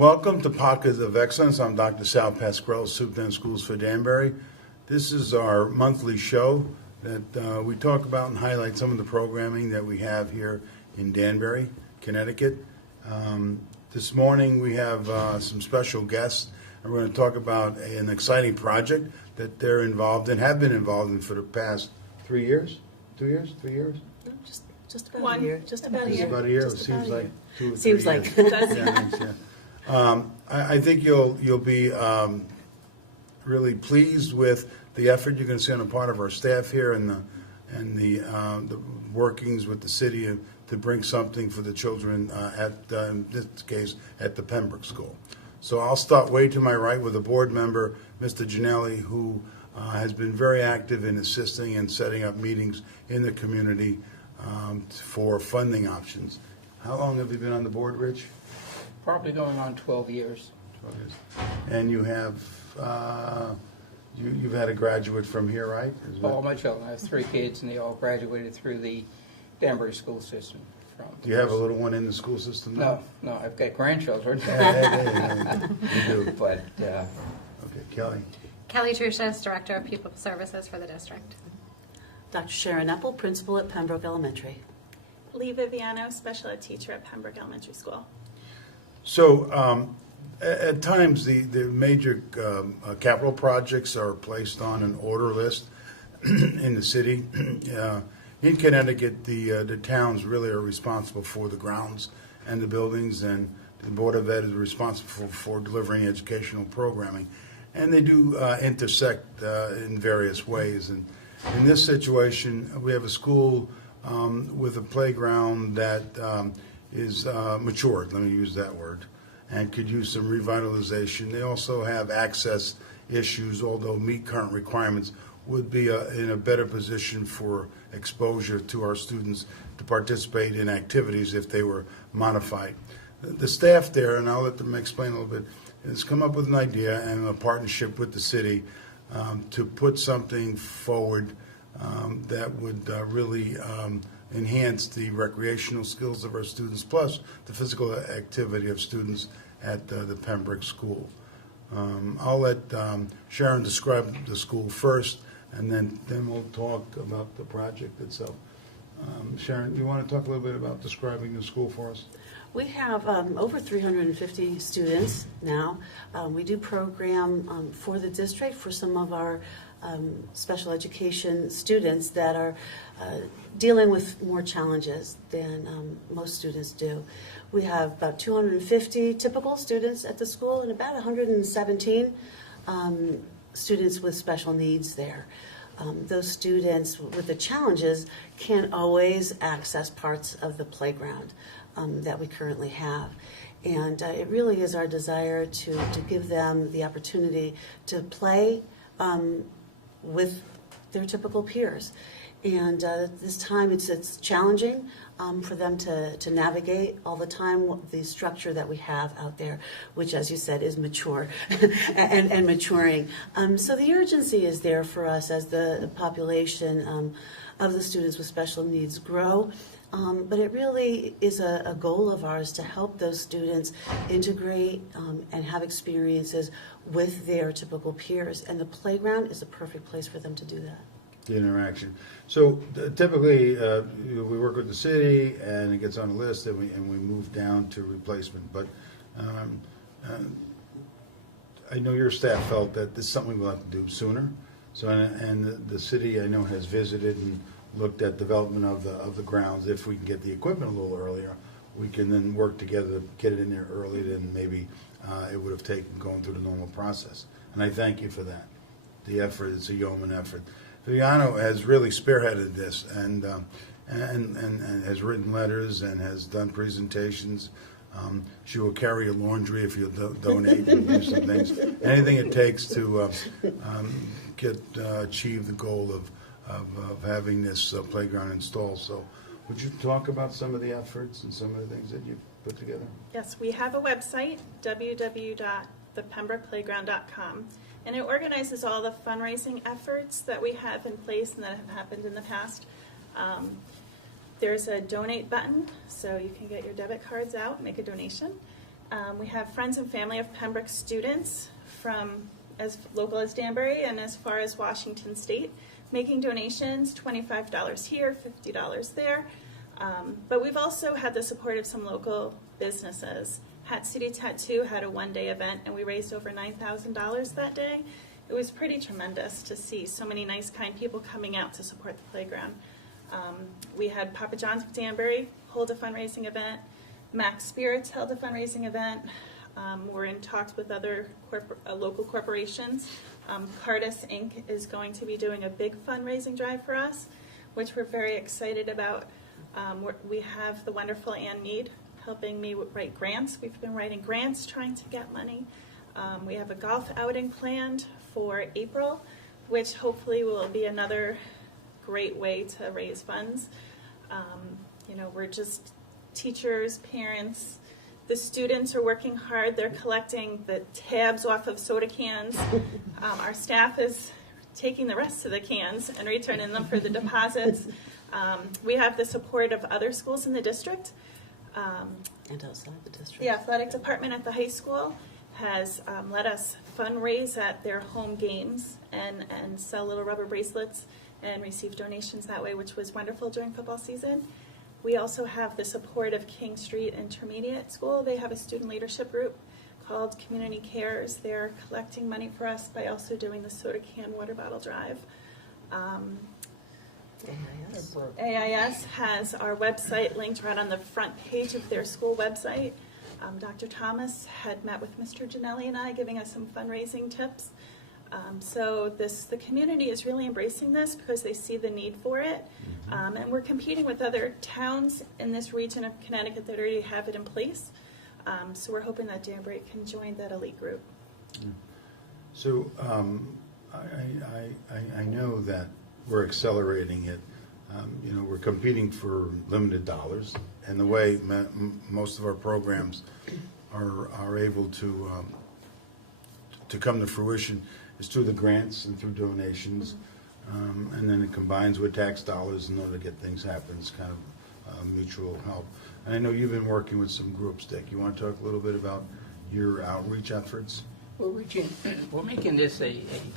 Welcome to Pockets of Excellence. I'm Dr. Sal Pasquarello, Superintendent of Schools for Danbury. This is our monthly show that we talk about and highlight some of the programming that we have here in Danbury, Connecticut. This morning we have some special guests, and we're going to talk about an exciting project that they're involved in, have been involved in for the past 3 years? 2 years? 3 years? Just about a year. Just about a year. It seems like 2 or 3 Seems years. like. I think you'll be really pleased with the effort you're going to see on the part of our staff here and the workings with the city to bring something for the children in this case at the Pembroke School. So I'll start way to my right with a board member, Mr. Gianelli, who has been very active in assisting and setting up meetings in the community for funding options. How long have you been on the board, Rich? Probably going on 12 years. 12 years. And you have, you've had a graduate from here, right? All my children. I have 3 kids, and they all graduated through the Danbury school system. Do you have a little one in the school system now? No, I've got grandchildren. You do. But, okay, Kelly. Kelly Trucius, Director of Pupil Services for the district. Dr. Sharon Epple, Principal at Pembroke Elementary. Lee Viviano, Special Ed Teacher at Pembroke Elementary School. So at times the major capital projects are placed on an order list in the city. In Connecticut, the towns really are responsible for the grounds and the buildings, and the Board of Ed is responsible for delivering educational programming. And they do intersect in various ways. And in this situation, we have a school with a playground that is matured, let me use that word, and could use some revitalization. They also have access issues, although meet current requirements, would be in a better position for exposure to our students to participate in activities if they were modified. The staff there, and I'll let them explain a little bit, has come up with an idea and a partnership with the city to put something forward that would really enhance the recreational skills of our students, plus the physical activity of students at the Pembroke School. I'll let Sharon describe the school first, and then we'll talk about the project itself. Sharon, you want to talk a little bit about describing the school for us? We have over 350 students now. We do program for the district for some of our special education students that are dealing with more challenges than most students do. We have about 250 typical students at the school and about 117 students with special needs there. Those students with the challenges can't always access parts of the playground that we currently have. And it really is our desire to give them the opportunity to play with their typical peers. And this time it's challenging for them to navigate all the time the structure that we have out there, which, as you said, is mature and maturing. So the urgency is there for us as the population of the students with special needs grow. But it really is a goal of ours to help those students integrate and have experiences with their typical peers. And the playground is a perfect place for them to do that. The interaction. So typically we work with the city and it gets on a list and we move down to replacement. But I know your staff felt that this is something we'll have to do sooner. So and the city I know has visited and looked at development of the grounds. If we can get the equipment a little earlier, we can then work together to get it in there early than maybe it would have taken going through the normal process. And I thank you for that. The effort, it's a yeoman effort. Viviano has really spearheaded this and has written letters and has done presentations. She will carry your laundry if you donate and do some things. Anything it takes to achieve the goal of having this playground installed. So would you talk about some of the efforts and some of the things that you've put together? Yes, we have a website, www.thepembrokeplayground.com, and it organizes all the fundraising efforts that we have in place and that have happened in the past. There's a donate button, so you can get your debit cards out, make a donation. We have friends and family of Pembroke students from as local as Danbury and as far as Washington State, making donations, $25 here, $50 there. But we've also had the support of some local businesses. Hat City Tattoo had a one-day event, and we raised over $9,000 that day. It was pretty tremendous to see so many nice, kind people coming out to support the playground. We had Papa John's of Danbury hold a fundraising event. Max Spirits held a fundraising event. We're in talks with other local corporations. Cardis Inc. is going to be doing a big fundraising drive for us, which we're very excited about. We have the wonderful Ann Mead helping me write grants. We've been writing grants, trying to get money. We have a golf outing planned for April, which hopefully will be another great way to raise funds. We're just teachers, parents. The students are working hard. They're collecting the tabs off of soda cans. Our staff is taking the rest of the cans and returning them for the deposits. We have the support of other schools in the district. And outside the district. The athletic department at the high school has let us fundraise at their home games and sell little rubber bracelets and receive donations that way, which was wonderful during football season. We also have the support of King Street Intermediate School. They have a student leadership group called Community Cares. They're collecting money for us by also doing the soda can water bottle drive. AIS. AIS has our website linked right on the front page of their school website. Dr. Thomas had met with Mr. Janelli and I, giving us some fundraising tips. So the community is really embracing this because they see the need for it. And we're competing with other towns in this region of Connecticut that already have it in place. So we're hoping that Danbury can join that elite group. So I know that we're accelerating it. We're competing for limited dollars, and the way most of our programs are able to come to fruition is through the grants and through donations, and then it combines with tax dollars in order to get things happen. It's kind of mutual help. And I know you've been working with some groups, Dick. You want to talk a little bit about your outreach efforts? We're making this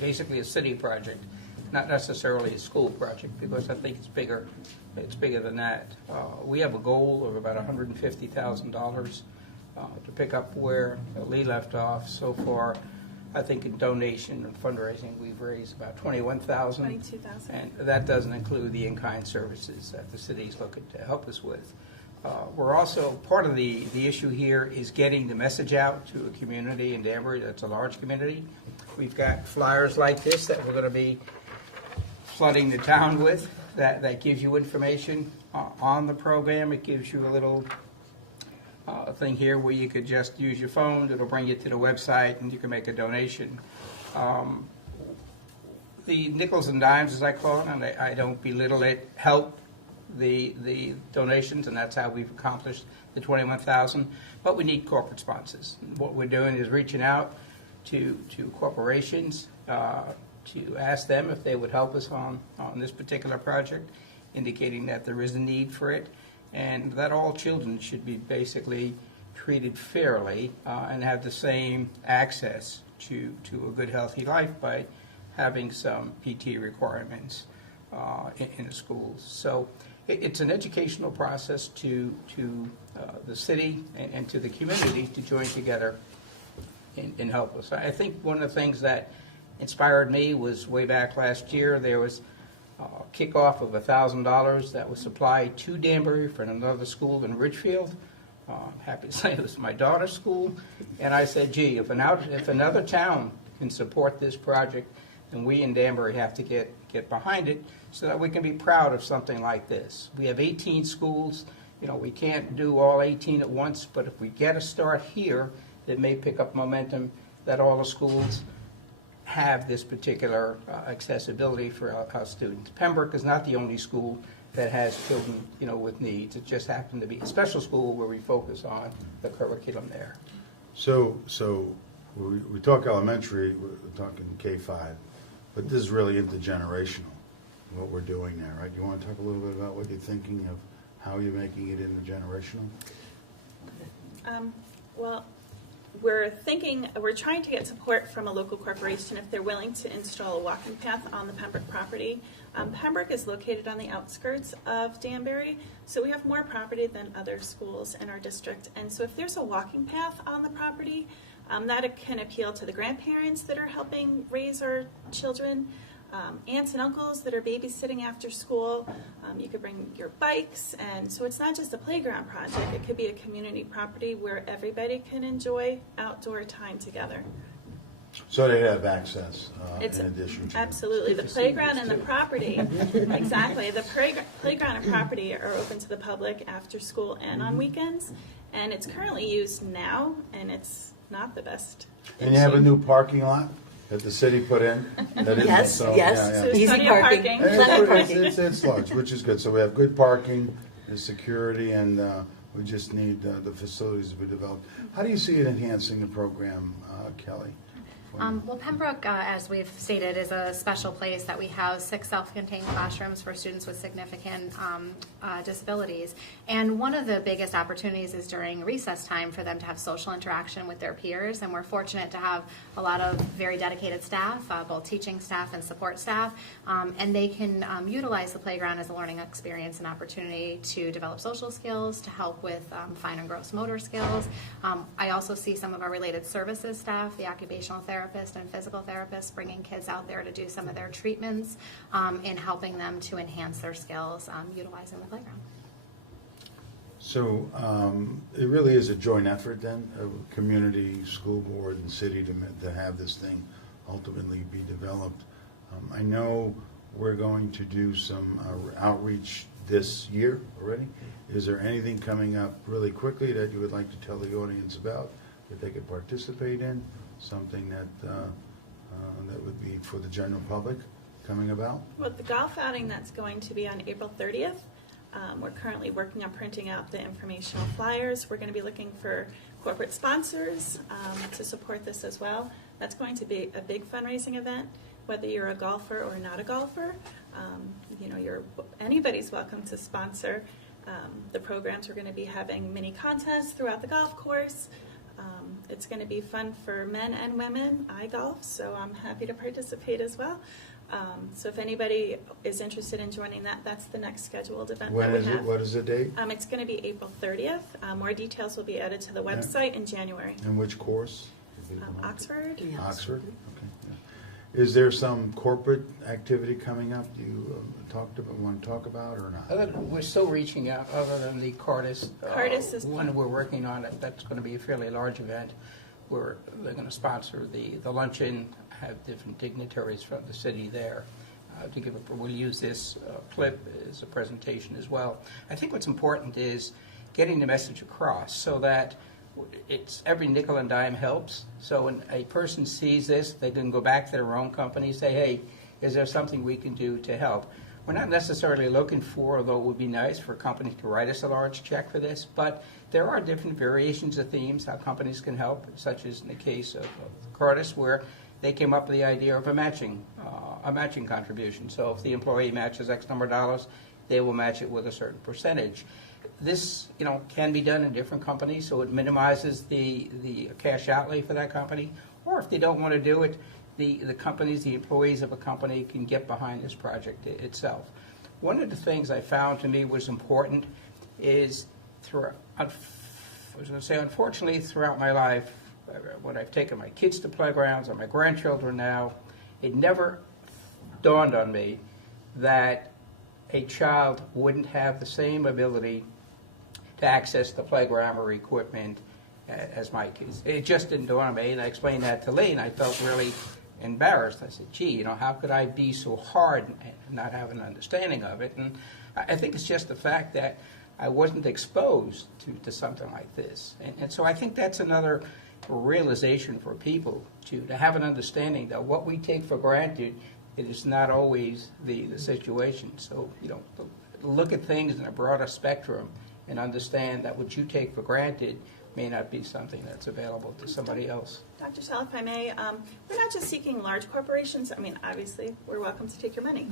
basically a city project, not necessarily a school project, because I think it's bigger. It's bigger than that. We have a goal of about $150,000 to pick up where Lee left off. So far, I think in donation and fundraising, we've raised about $21,000. $22,000. And that doesn't include the in-kind services that the city's looking to help us with. We're also, part of the issue here is getting the message out to a community in Danbury that's a large community. We've got flyers like this that we're going to be flooding the town with that gives you information on the program. It gives you a little thing here where you could just use your phone. It'll bring you to the website and you can make a donation. The nickels and dimes, as I call it, and I don't belittle it, help the donations, and that's how we've accomplished the $21,000. But we need corporate sponsors. What we're doing is reaching out to corporations to ask them if they would help us on this particular project, indicating that there is a need for it, and that all children should be basically treated fairly and have the same access to a good, healthy life by having some PT requirements in the schools. So it's an educational process to the city and to the community to join together and help us. I think one of the things that inspired me was way back last year, there was a kickoff of $1,000 that was supplied to Danbury from another school in Ridgefield. I'm happy to say it was my daughter's school. And I said, gee, if another town can support this project, then we in Danbury have to get behind it so that we can be proud of something like this. We have 18 schools. We can't do all 18 at once, but if we get a start here, it may pick up momentum that all the schools have this particular accessibility for our students. Pembroke is not the only school that has children, with needs. It just happened to be a special school where we focus on the curriculum there. So we talk elementary, we're talking K-5, but this is really intergenerational, what we're doing there, right? You want to talk a little bit about what you're thinking of how you're making it intergenerational? Well, we're trying to get support from a local corporation if they're willing to install a walking path on the Pembroke property. Pembroke is located on the outskirts of Danbury, so we have more property than other schools in our district. And so if there's a walking path on the property, that can appeal to the grandparents that are helping raise our children, aunts and uncles that are babysitting after school. You could bring your bikes, and so it's not just a playground project. It could be a community property where everybody can enjoy outdoor time together. So they have access It's in addition to. absolutely the For playground seniors, and the too. property. Exactly, the playground and property are open to the public after school and on weekends, and it's currently used now, and it's not the best. And you have a new parking lot that the city put in? That is- Yes, so, yes. yeah, yeah. So there's Easy plenty of parking. parking. Plenty of parking. It's large, which is good. So we have good parking, the security, and we just need the facilities to be developed. How do you see it enhancing the program, Kelly? Well, Pembroke, as we've stated, is a special place that we house 6 self-contained classrooms for students with significant disabilities. And one of the biggest opportunities is during recess time for them to have social interaction with their peers. And we're fortunate to have a lot of very dedicated staff, both teaching staff and support staff. And they can utilize the playground as a learning experience and opportunity to develop social skills, to help with fine and gross motor skills. I also see some of our related services staff, the occupational therapist and physical therapists, bringing kids out there to do some of their treatments and helping them to enhance their skills utilizing the playground. So it really is a joint effort then, of community, school board, and city to have this thing ultimately be developed. I know we're going to do some outreach this year already. Is there anything coming up really quickly that you would like to tell the audience about that they could participate in? Something that that would be for the general public coming about? Well, the golf outing that's going to be on April 30th. We're currently working on printing out the informational flyers. We're going to be looking for corporate sponsors to support this as well. That's going to be a big fundraising event, whether you're a golfer or not a golfer. Anybody's welcome to sponsor the programs. We're going to be having mini contests throughout the golf course. It's going to be fun for men and women. I golf, so I'm happy to participate as well. So if anybody is interested in joining that, that's the next scheduled event When that we is have. it? What is the date? It's going to be April 30th. More details will be added to the website in January. And which course? Oxford? Yeah. Oxford? Okay. Yeah. Is there some corporate activity coming up you want to talk about or not? We're still reaching out, other than the Cardis. Cardis is one we're working on. That's going to be a fairly large event where they're going to sponsor the luncheon, have different dignitaries from the city there to give we'll use this clip as a presentation as well. I think what's important is getting the message across so that it's every nickel and dime helps. So when a person sees this, they can go back to their own company and say, hey, is there something we can do to help? We're not necessarily looking for, although it would be nice for companies to write us a large check for this, but there are different variations of themes how companies can help, such as in the case of Cardis, where they came up with the idea of a matching contribution. So if the employee matches X number of dollars, they will match it with a certain percentage. This, can be done in different companies, so it minimizes the cash outlay for that company. Or if they don't want to do it, the companies, the employees of a company can get behind this project itself. One of the things I found to me was important is unfortunately, throughout my life, when I've taken my kids to playgrounds or my grandchildren now, it never dawned on me that a child wouldn't have the same ability to access the playground or equipment as my kids. It just didn't dawn on me, and I explained that to Lee, and I felt really embarrassed. I said, gee, how could I be so hard and not have an understanding of it? And I think it's just the fact that I wasn't exposed to something like this. And so I think that's another realization for people to have an understanding that what we take for granted, it is not always the situation. So, look at things in a broader spectrum and understand that what you take for granted may not be something that's available to somebody else. Dr. Sell, if I may, we're not just seeking large corporations. Obviously, we're welcome to take your money.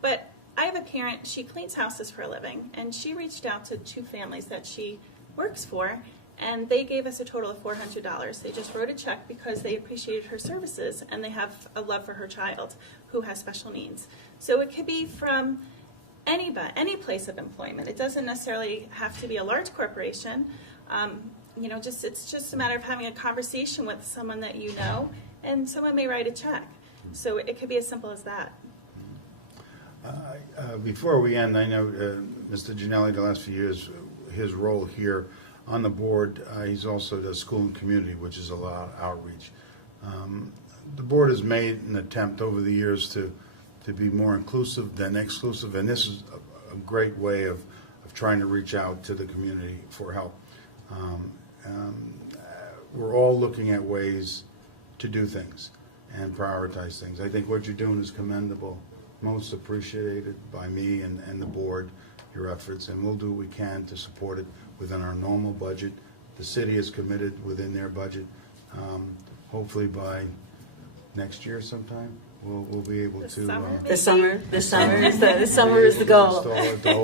But I have a parent, she cleans houses for a living, and she reached out to 2 families that she works for, and they gave us a total of $400. They just wrote a check because they appreciated her services and they have a love for her child who has special needs. So it could be from any place of employment. It doesn't necessarily have to be a large corporation. It's just a matter of having a conversation with someone that you know, and someone may write a check. So it could be as simple as that. Before we end, I know Mr. Gianelli, the last few years, his role here on the board, he's also does school and community, which is a lot of outreach. The board has made an attempt over the years to be more inclusive than exclusive, and this is a great way of trying to reach out to the community for help. We're all looking at ways to do things and prioritize things. I think what you're doing is commendable, most appreciated by me and the board, your efforts, and we'll do what we can to support it within our normal budget. The city is committed within their budget. Hopefully by next year sometime, we'll be able to. This summer is the goal.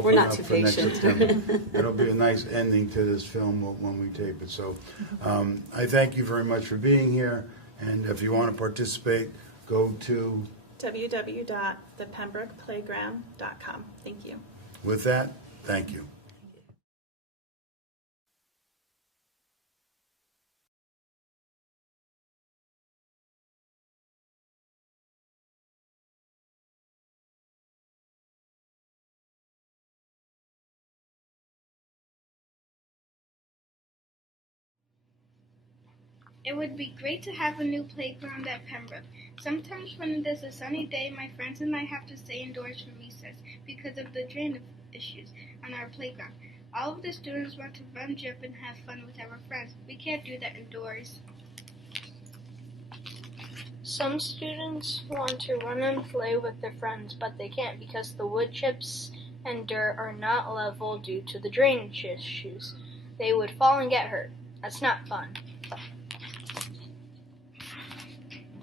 We're not too for next patient. September. It'll be a nice ending to this film when we tape it. So I thank you very much for being here. And if you want to participate, go to www.thepembrokeplayground.com. Thank you. With that, thank you. It would be great to have a new playground at Pembroke. Sometimes when it is a sunny day, my friends and I have to stay indoors for recess because of the drain issues on our playground. All of the students want to run, jump, and have fun with our friends. We can't do that indoors. Some students want to run and play with their friends, but they can't because the wood chips and dirt are not level due to the drainage issues. They would fall and get hurt. That's not fun.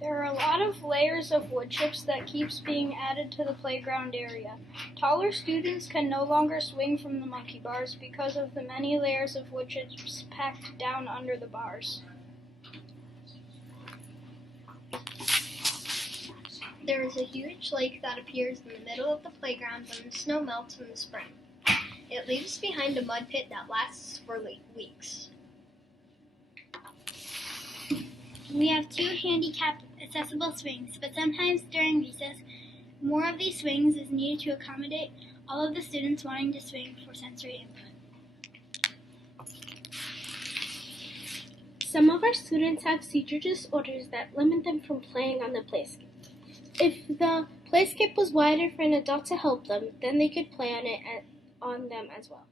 There are a lot of layers of wood chips that keeps being added to the playground area. Taller students can no longer swing from the monkey bars because of the many layers of wood chips packed down under the bars. There is a huge lake that appears in the middle of the playground when the snow melts in the spring. It leaves behind a mud pit that lasts for weeks. We have 2 handicap accessible swings, but sometimes during recess, more of these swings is needed to accommodate all of the students wanting to swing for sensory input. Some of our students have seizure disorders that limit them from playing on the playscape. If the playscape was wider for an adult to help them, then they could play on them as well.